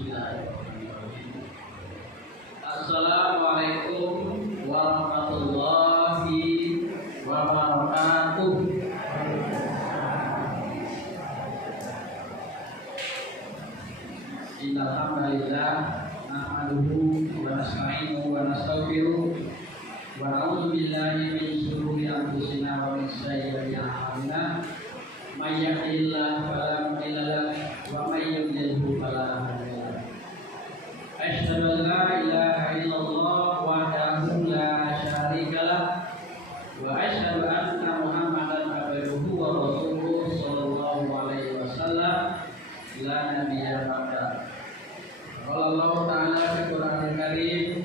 Bismillahirrahmanirrahim. Assalamualaikum warahmatullahi wabarakatuh. Innal hamdalillah nahmaduhu wa nasta'inuhu wa nastaghfiruh wa na'udzu billahi min shururi anfusina wa min sayyiati a'malina. May yahdihillahu fala mudilla lahu wa may yudlilhu fala hadiya lahu. Asyhadu an la ilaha illallah wahdahu la syarika lahu wa asyhadu anna Muhammadan abduhu wa rasuluhu sallallahu alaihi wasallam la nabiyya ba'da. Qala Allah ta'ala fi Qur'anil Karim,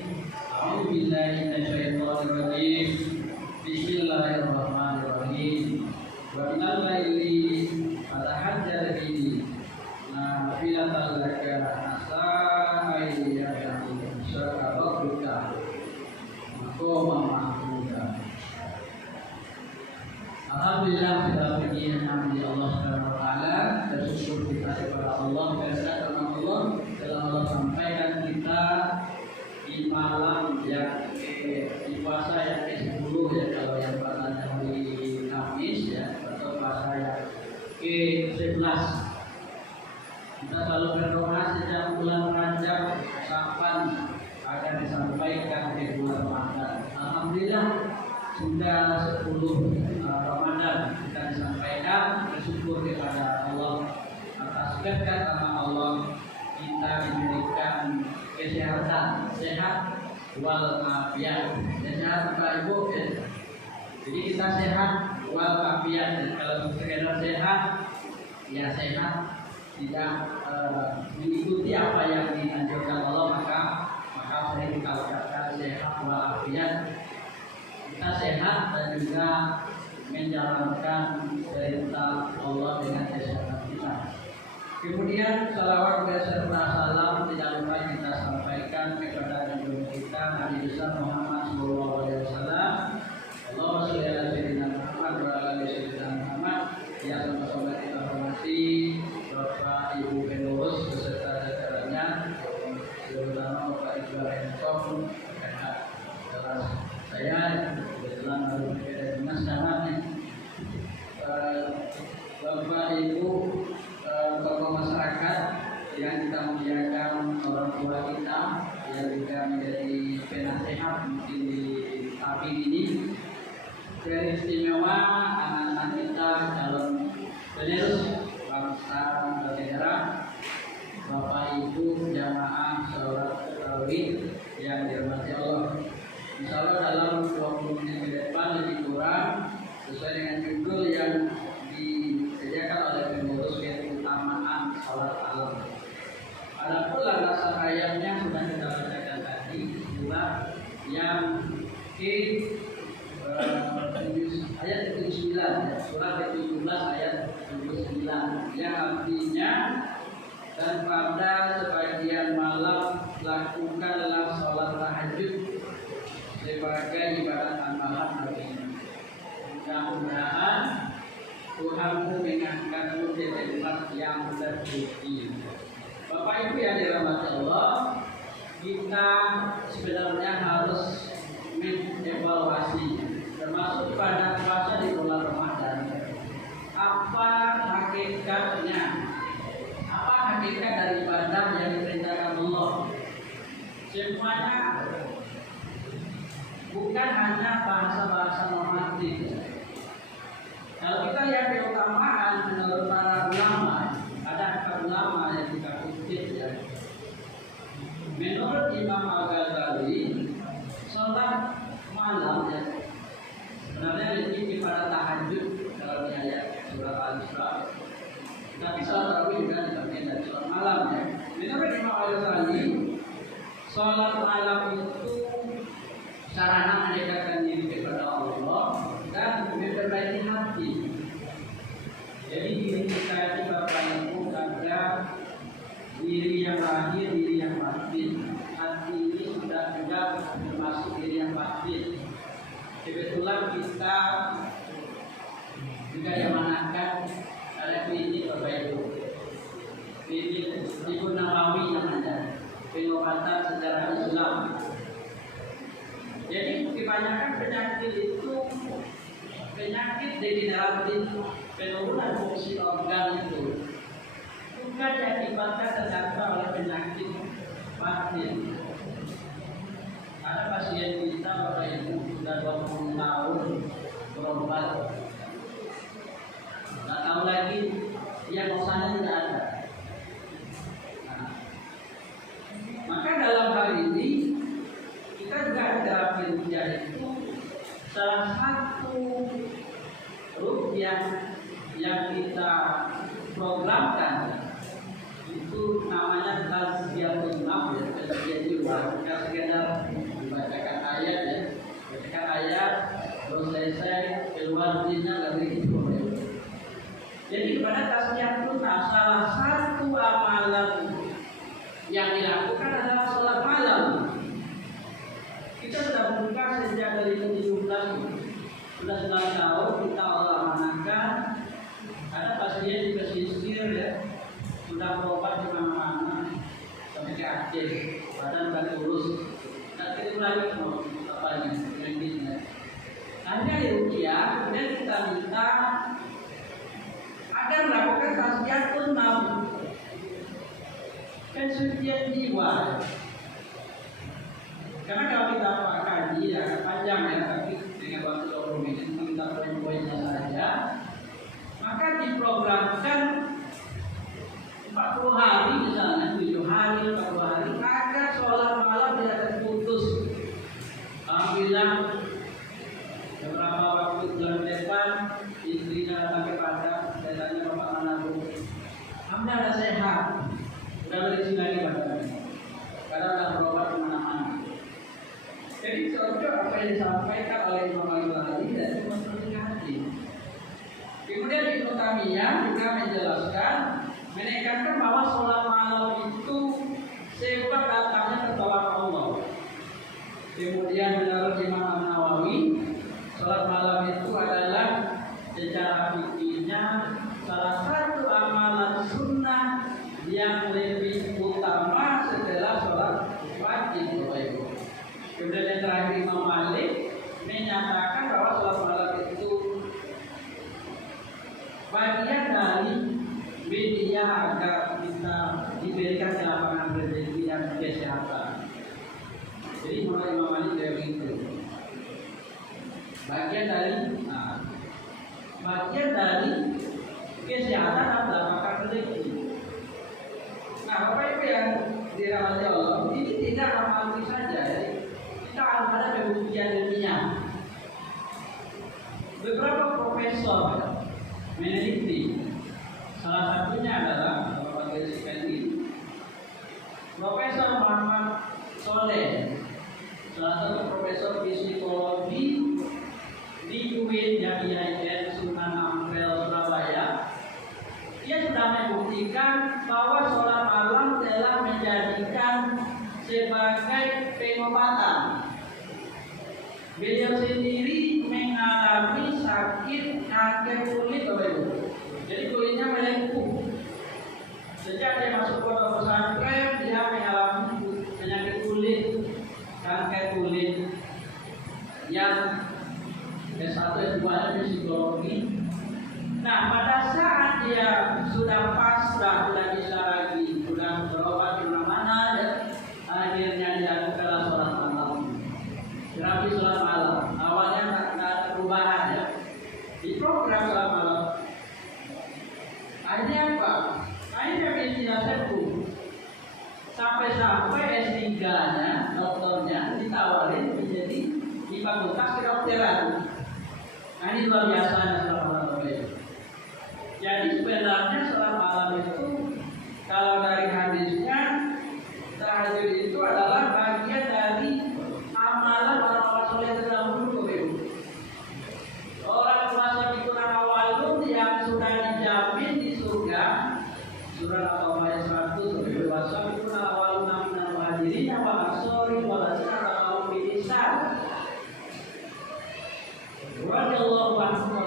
a'udzu billahi minasyaitonir rajim. Bismillahirrahmanirrahim. Wa minal laili fatahajjar bihi nafilatan laka asa ayyatan syaka rabbuka maqama mahmuda. Alhamdulillah kita puji nama Allah Subhanahu wa taala, bersyukur kita kepada Allah karena Allah telah Allah sampaikan kita di malam yang di puasa yang ke-10 ya, kalau yang pada hari Kamis ya, atau puasa yang ke-11. Kita selalu berdoa sejak bulan Rajab kapan akan disampaikan di bulan Ramadan. Alhamdulillah sudah 10 Ramadan kita disampaikan. Bersyukur kepada Allah atas berkat nama Allah kita diberikan kesehatan, sehat wal afiat. Sehat Bapak Ibu ya. Jadi kita sehat wal afiat. Kalau sekedar sehat ya sehat, tidak mengikuti apa yang dianjurkan Allah, maka sering kita ucapkan sehat wal afiat. Kita sehat dan juga menjalankan perintah Allah dengan kesehatan kita. Kemudian salawat beserta salam tidak lupa kita sampaikan kepada Nabi kita Nabi besar Muhammad sallallahu alaihi wasallam. Allahumma shalli ala sayyidina Muhammad wa ala ali sayyidina Muhammad. Ya sama-sama kita hormati Bapak Ibu pengurus beserta jajarannya, terutama Bapak Ibrahim Tom, saya kebetulan baru dari dinas namanya. Bapak Ibu tokoh masyarakat yang kita muliakan, orang tua kita yang juga menjadi penasehat mungkin di tahun ini, teristimewa anak-anak kita calon penerus bangsa dan negara, Bapak Ibu jamaah sholat tarawih yang dirahmati Allah. Insya Allah dalam 20 menit ke depan lebih kurang sesuai dengan judul yang disediakan oleh pengurus, yaitu utamaan sholat alam. Adapun landasan ayatnya sudah kita bacakan tadi, surah yang ayat ke-9, surah ke-17 ayat 79, yang artinya dan pada sebagian malam lakukanlah sholat tahajud sebagai ibadah tambahan bagimu. Mudah-mudahan Tuhanmu mengangkatmu di tempat yang tertinggi. Bapak Ibu yang dirahmati Allah, kita sebenarnya harus mengevaluasi, termasuk pada puasa di bulan Ramadan. Apa hakikatnya? Apa hakikat dari ibadah yang diperintahkan Allah? Semuanya bukan hanya bahasa-bahasa normatif. Kalau kita lihat keutamaan menurut para ulama, ada 4 ulama yang kita kutip ya. Menurut Imam Al-Ghazali, sholat malam ya, sebenarnya lebih kepada tahajud dalam ayat surat Al-Isra. Tapi sholat tarawih juga dibagian dari sholat malam ya. Menurut Imam Al-Ghazali, sholat malam itu sarana mendekatkan diri kepada Allah dan memperbaiki hati. Jadi diri kita ini Bapak Ibu ada diri yang lahir, diri yang batin. Hati ini sudah juga termasuk diri yang batin. Kebetulan kita juga yang manakan ada klinik Bapak Ibu. Klinik Ibu Nawawi namanya. kebanyakan penyakit itu penyakit degeneratif, penurunan fungsi organ itu bukan diakibatkan ternyata oleh penyakit batin. Ada pasien kita Bapak Ibu sudah 20 tahun berobat, nggak tahu lagi diagnosanya tidak ada. Nah, maka dalam hal ini kita juga terapi ruqyah itu salah satu ruqyah yang kita programkan itu namanya tazkiyatun nafs, tazkiyah jiwa. Bukan sekedar membacakan ayat ya, bacakan ayat terus selesai keluar dinnya dari itu. Jadi pada tazkiyatun nafs salah satu amalan yang dilakukan adalah sholat malam. Kita sudah buka sejak dari 17 sudah 9 tahun kita Allah amanahkan. Ada pasien di pesisir ya, sudah berobat di mana-mana sampai ke Aceh, badan sudah kurus, tidak ketemu lagi apanya, penyakitnya. Akhirnya di ruqyah, kemudian kita minta agar melakukan tazkiyatun nafs, pensucian jiwa. Karena kalau kita kaji agak panjang ya, tapi dengan waktu 20 menit kita poin-poinnya saja, maka diprogramkan 40 hari misalnya, 7 hari, 40 hari agar sholat malam tidak terputus. Alhamdulillah beberapa waktu bulan depan istrinya datang kepada saya tanya Bapak mana bu? Alhamdulillah sehat, sudah berisi lagi badannya, karena sudah berobat kemana-mana. Jadi cocok apa yang disampaikan oleh Imam Al-Ghazali dan cuma seperti hati. Kemudian Ibnu Taimiyah juga menjelaskan, menekankan bahwa sholat malam itu sebab datangnya pertolongan Allah. Kemudian menurut Imam An-Nawawi, sholat malam itu adalah secara fikihnya salah satu amalan sunnah yang lebih utama setelah sholat wajib. Kemudian yang terakhir Imam Malik menyatakan bahwa sholat malam itu bagian dari media agar kita diberikan lapangan rezeki dan kesehatan. Jadi menurut Imam Malik dari itu bagian dari kesehatan dan lapangan rezeki. Nah, Bapak Ibu yang dirahmati Allah, ini tidak amati saja. Kita harus ada pembuktian ilmiah. Beberapa profesor meneliti, salah satunya adalah Bapak Garis Fendi, Profesor Muhammad Soleh, salah satu profesor psikologi di UIN yang IAIN Sunan Ampel Surabaya. Dia sudah membuktikan bahwa sholat malam telah menjadikan sebagai pengobatan. Beliau sendiri mengalami sakit kanker kulit, Bapak Ibu. Jadi kulitnya melengkung. Sejak dia masuk pondok pesantren, dia mengalami penyakit kulit, kanker kulit yang S1 S2 nya psikologi. Nah, pada saat dia sudah pasrah, sudah bisa lagi, sudah berobat di mana-mana, ya, akhirnya dilakukanlah sholat malam. Terapi sholat malam. Awalnya tak ada perubahan ya. Di program sholat malam. Akhirnya apa? Akhirnya dia sembuh. Sampai-sampai S3-nya, dokternya ditawarin menjadi di fakultas kedokteran. Nah, ini luar biasa sholat malam. Jadi sebenarnya sholat malam itu kalau dari hadisnya, tahajud itu adalah bagian dari amalan orang-orang soleh terdahulu. Orang puasa itu awalun yang sudah dijamin di surga, surah Al-Baqarah 100. Puasa itu awalun namun hadirin wa asori walasna awalun bilisan. Radhiyallahu anhu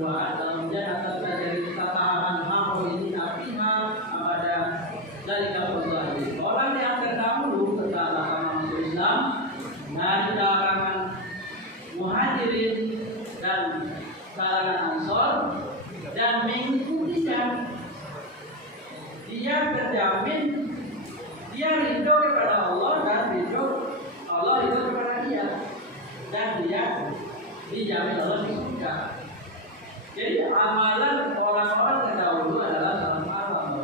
wa dalam jannah terjadi tatahaban hamilin apiha abada dari kabupaten. Orang yang terdahulu setelah masuk Islam dan di kalangan dia terjamin, dia ridho kepada Allah dan Allah ridho kepada dia, dan dia dijamin Allah di surga. Jadi amalan orang-orang terdahulu adalah salat malam.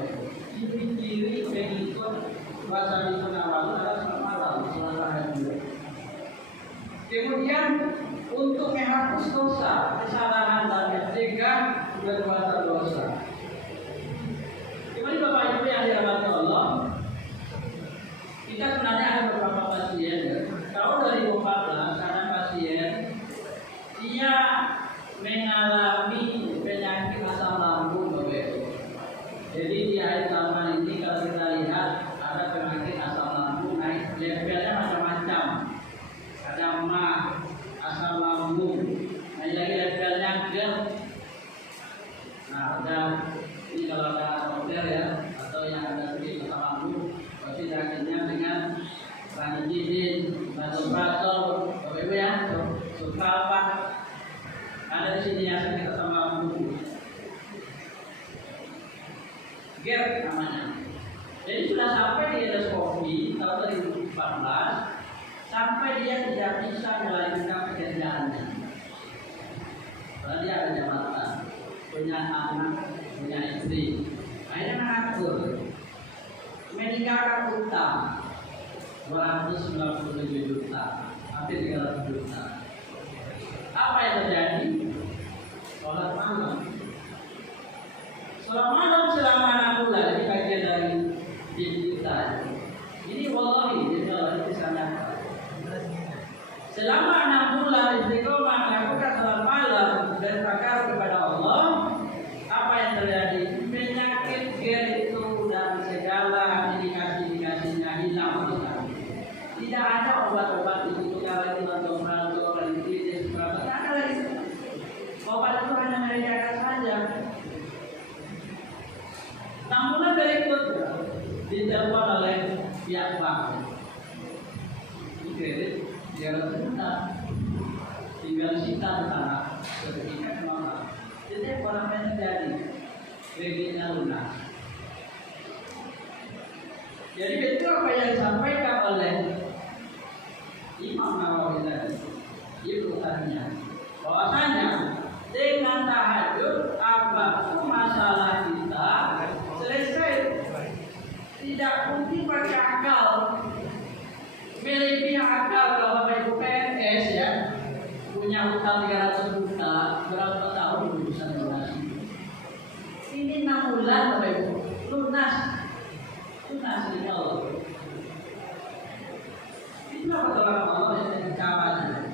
Ciri-ciri pengikut puasa di awal adalah salat malam, salat tahajud. Kemudian untuk menghapus dosa, kesalahan dan mencegah berbuat dosa. Kemudian Bapak Ibu yang dirahmati Allah, kita sebenarnya ada beberapa pasien. Tahun 2014 ada pasien dia mengalami penyakit asam lambung, Bapak Ibu. Jadi di akhir zaman ini kalau kita lihat ada penyakit asam lambung naik levelnya macam-macam. Ada mah, asam lambung, naik lagi levelnya GERD. Nah, ada ini kalau ada dokter ya, atau yang ada sedikit asam lambung, pasti sakitnya dengan ranitidin, lansoprazol, Bapak Ibu ya, sulfat. Ada di sini yang sakit asam lambung, GERD namanya. Jadi sudah sampai di endoskopi tahun 2014, sampai dia tidak bisa melanjutkan pekerjaannya. Karena dia ada jabatan, punya anak, punya istri. Akhirnya mengatur medikal utang 297 juta, hampir 300 juta. Apa yang terjadi? Sholat malam. Sholat malam selama 6 bulan, ini bagian dari tim kita. Ini wallahi, jadi Allah itu sangat. Selama 6 bulan istiqomah melakukan sholat malam dan takar kepada Allah, apa yang terjadi? Penyakit GERD itu dan segala indikasi-indikasinya hilang. Tidak ada obat-obat itu kalau itu lansoprazol, ranitidin, tidak ada lagi. Obat itu hanya meredakan saja. 6 bulan berikutnya ditelepon oleh pihak bank. Kredit 300 juta, tinggal sita tanah, sertifikat mana? Jadi orang yang terjadi kreditnya lunas. Jadi itu apa yang disampaikan oleh Imam Nawawi tadi, itu tanya bahwasanya dengan tahajud apapun masalah kita selesai. Tidak mungkin pakai akal, melebihi akal. Kalau Bapak Ibu PNS ya punya utang 300 juta, berapa tahun bisa lunasi? Ini 6 bulan Bapak Ibu lunas di Allah. Itu apa tolak Allah yang kawannya?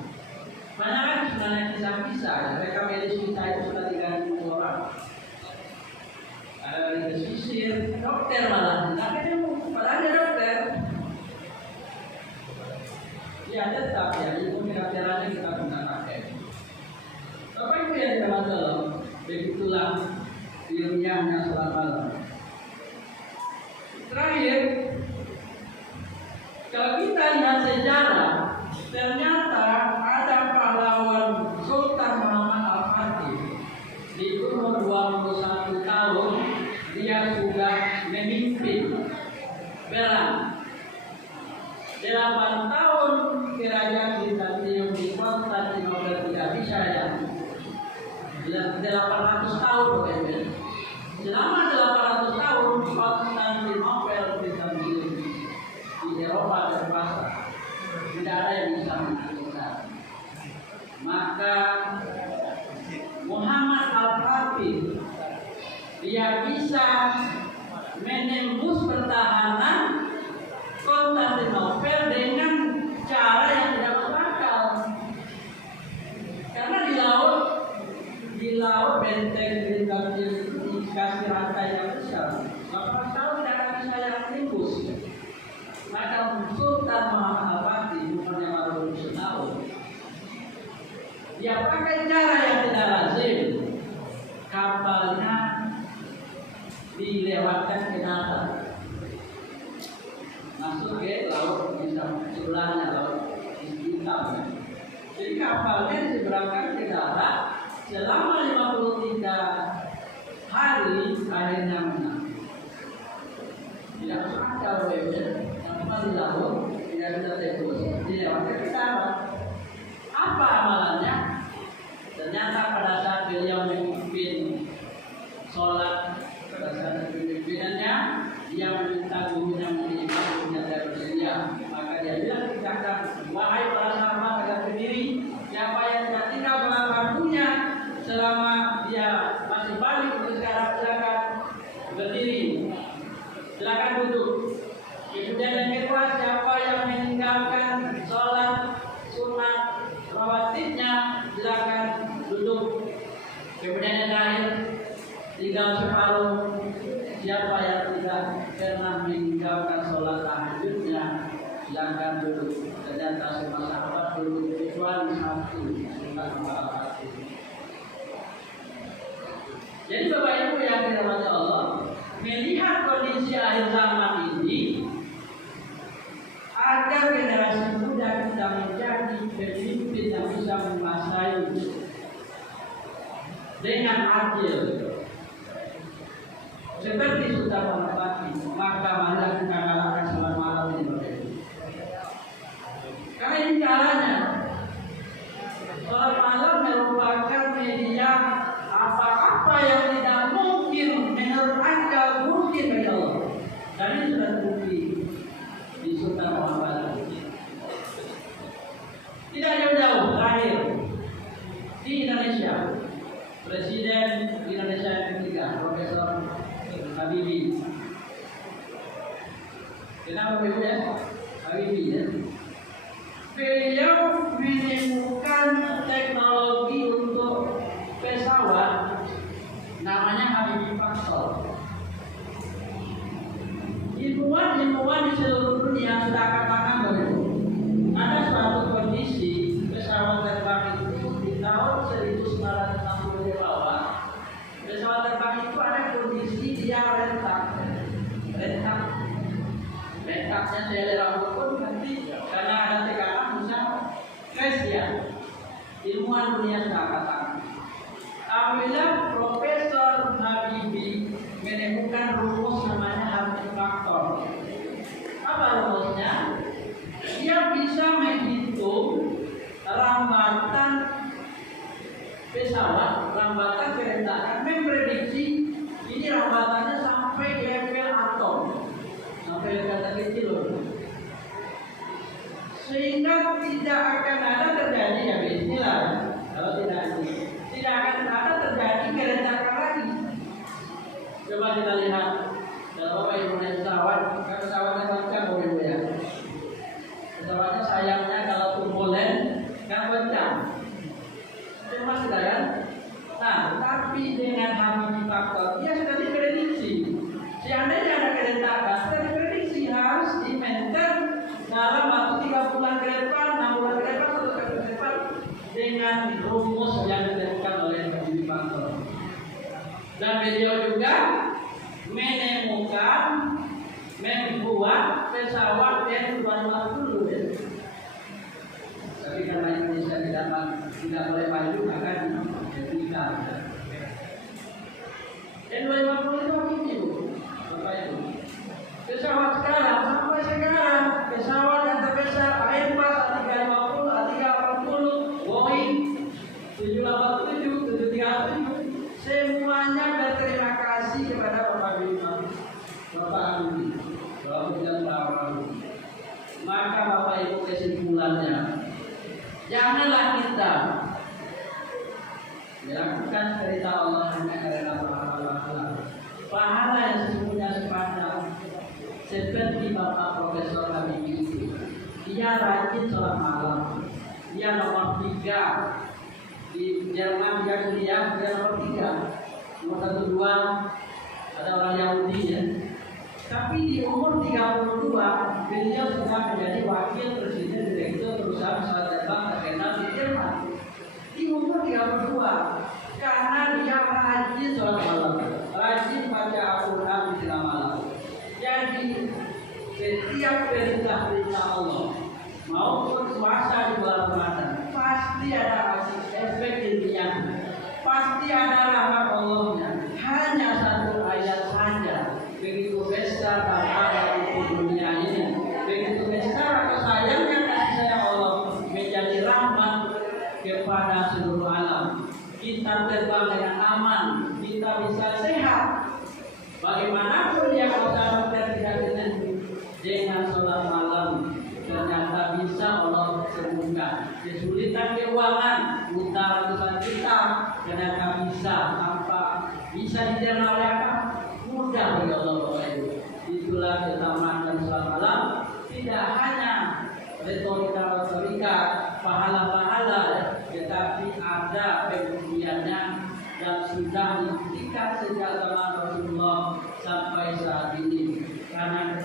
Banyak kan sebenarnya kisah-kisah. Mereka medis kita itu sudah 3.000 orang. Ada dari sisir, dokter malah. Padahal dia dokter. Ya tetap ya, itu kira-kiranya kita bisa pakai. Bapak Ibu yang dirahmati Allah, begitulah ilmiahnya sholat malam. Terakhir, kalau kita lihat sejarah, ternyata ada pahlawan Sultan Muhammad Al-Fatih di umur 21 tahun dia sudah memimpin perang. 8 tahun kerajaan Bizantium di Konstantinopel tidak bisa ya. 800 tahun berbeda. Selama 800 tahun Konstantinopel Bizantium di Eropa terkuasa. Tidak ada yang bisa menaklukkan. Maka Muhammad Al-Fatih dia bisa menembus pertahanan Konstantinopel dengan cara yang tidak masuk akal. Karena di laut benteng Bizantium dikasih rantai yang besar. Maka tahu tidak akan bisa yang menembus. Maka Sultan Muhammad Al-Fatih bukan yang baru setahun. Dia pakai cara yang tidak lazim. Kapalnya dilewatkan ke darat, masuk ke laut di sebelahnya, laut hitam. Jadi kapalnya diseberangkan ke darat selama 53 hari, akhirnya menang. kalau tanpa dilakukan tidak bisa tebus dilewati kita apa amalannya? Ternyata pada saat beliau memimpin sholat, pada saat pimpinannya dia meminta gurunya menjadi gurunya tersedia. Maka dia bilang katakan, wahai para sahabat agar berdiri, siapa yang tidak tinggal bangkunya selama dia masih balik sekarang silakan berdiri, silakan duduk. Kemudian yang kedua, siapa yang meninggalkan sholat sunat rawatibnya silakan duduk. Kemudian yang terakhir, tinggal separuh, siapa yang tidak pernah meninggalkan sholat tahajudnya silakan duduk. Ternyata semua sahabat duduk kecuali satu sunat rawatib. Jadi Bapak Ibu yang dirahmati Allah, melihat kondisi akhir zaman ini, agar generasi muda kita menjadi pemimpin yang bisa menguasai dengan adil, seperti sudah menepati, maka mari kita galakkan sholat malam ini. Karena ini caranya. Sholat malam merupakan media apa-apa yang tidak mungkin menurut akal mungkin bagi Allah. Dan ini sudah terbukti di Sultan Muhammad. Tidak jauh-jauh terakhir di Indonesia, Presiden Indonesia yang ketiga, Profesor Habibie. Kenapa Ibu ya? Habibie ya. Beliau menemukan teknologi untuk pesawat namanya Habibie Factor. Ilmuwan di seluruh dunia sudah katakan bahwa ada suatu kondisi pesawat terbang itu di tahun 1960 ke bawah. Pesawat terbang itu ada kondisi dia rentaknya selera pun nanti karena ada tekanan bisa crash ya. Ilmuwan dunia sudah katakan. Apabila Profesor Habibie menemukan rumus namanya Habibie Factor. Apa rumusnya? Dia bisa menghitung rambatan pesawat, rambatan keretakan, memprediksi ini rambatannya sampai level atom, sampai level kecil, sehingga tidak akan ada terjadi ya bismillah. Kalau tidak akan ada terjadi keretakan lagi. Coba kita lihat kalau Bapak Ibu naik pesawat, kan pesawatnya kencang Bapak Ibu ya. Pesawatnya sayangnya kalau turbulen kan kencang. Cuma sudah kan? Nah, tapi dengan Habibie Factor dia sudah diprediksi. Seandainya ada keretakan, sudah diprediksi harus di-maintain dalam waktu 3 bulan ke depan, 6 bulan ke depan, 1 tahun ke depan dengan rumus yang ditentukan oleh Habibie Factor. Dan beliau juga menemukan membuat pesawat yang dulu ya. Tapi karena Indonesia tidak boleh maju maka kita N250 itu begini Bu, Bapak Ibu. Pesawat sekarang sampai sekarang pesawat yang terbesar Airbus A350, A380, Boeing 787, 737 semuanya berterima kasih kepada Bapak Habibie. Maka Bapak Ibu kesimpulannya, janganlah kita melakukan cerita Allah hanya karena pahala yang sesungguhnya sepadan seperti Bapak Profesor Habibie itu. Dia rajin sholat malam, dia nomor 3 di Jerman, dia kuliah, dia nomor 3, nomor 1, 2 ada orang Yahudi ya. Tapi di umur 32 beliau sudah menjadi wakil presiden direktur perusahaan pesawat terbang terkenal di Jerman. Di umur 32 karena dia rajin sholat malam, rajin baca Al-Quran di tengah malam. Jadi setiap perintah Allah maupun puasa di bulan Ramadan pasti ada efek ilmiah, pasti ada rahmat Allahnya. Hanya satu ayat saja begitu besar dan ada itu kita terbang dengan aman, kita bisa sehat. Bagaimanapun yang Allah tidak dengan sholat malam, ternyata bisa Allah sembuhkan. Kesulitan keuangan, utang ratusan juta, ternyata bisa tanpa bisa diterima oleh apa? Mudah bagi Allah Bapak Ibu. Itulah keutamaan sholat malam. Tidak hanya retorika, pahala-pahala, tetapi ada pembuktiannya dan sudah dibuktikan sejak zaman Rasulullah sampai saat ini. Karena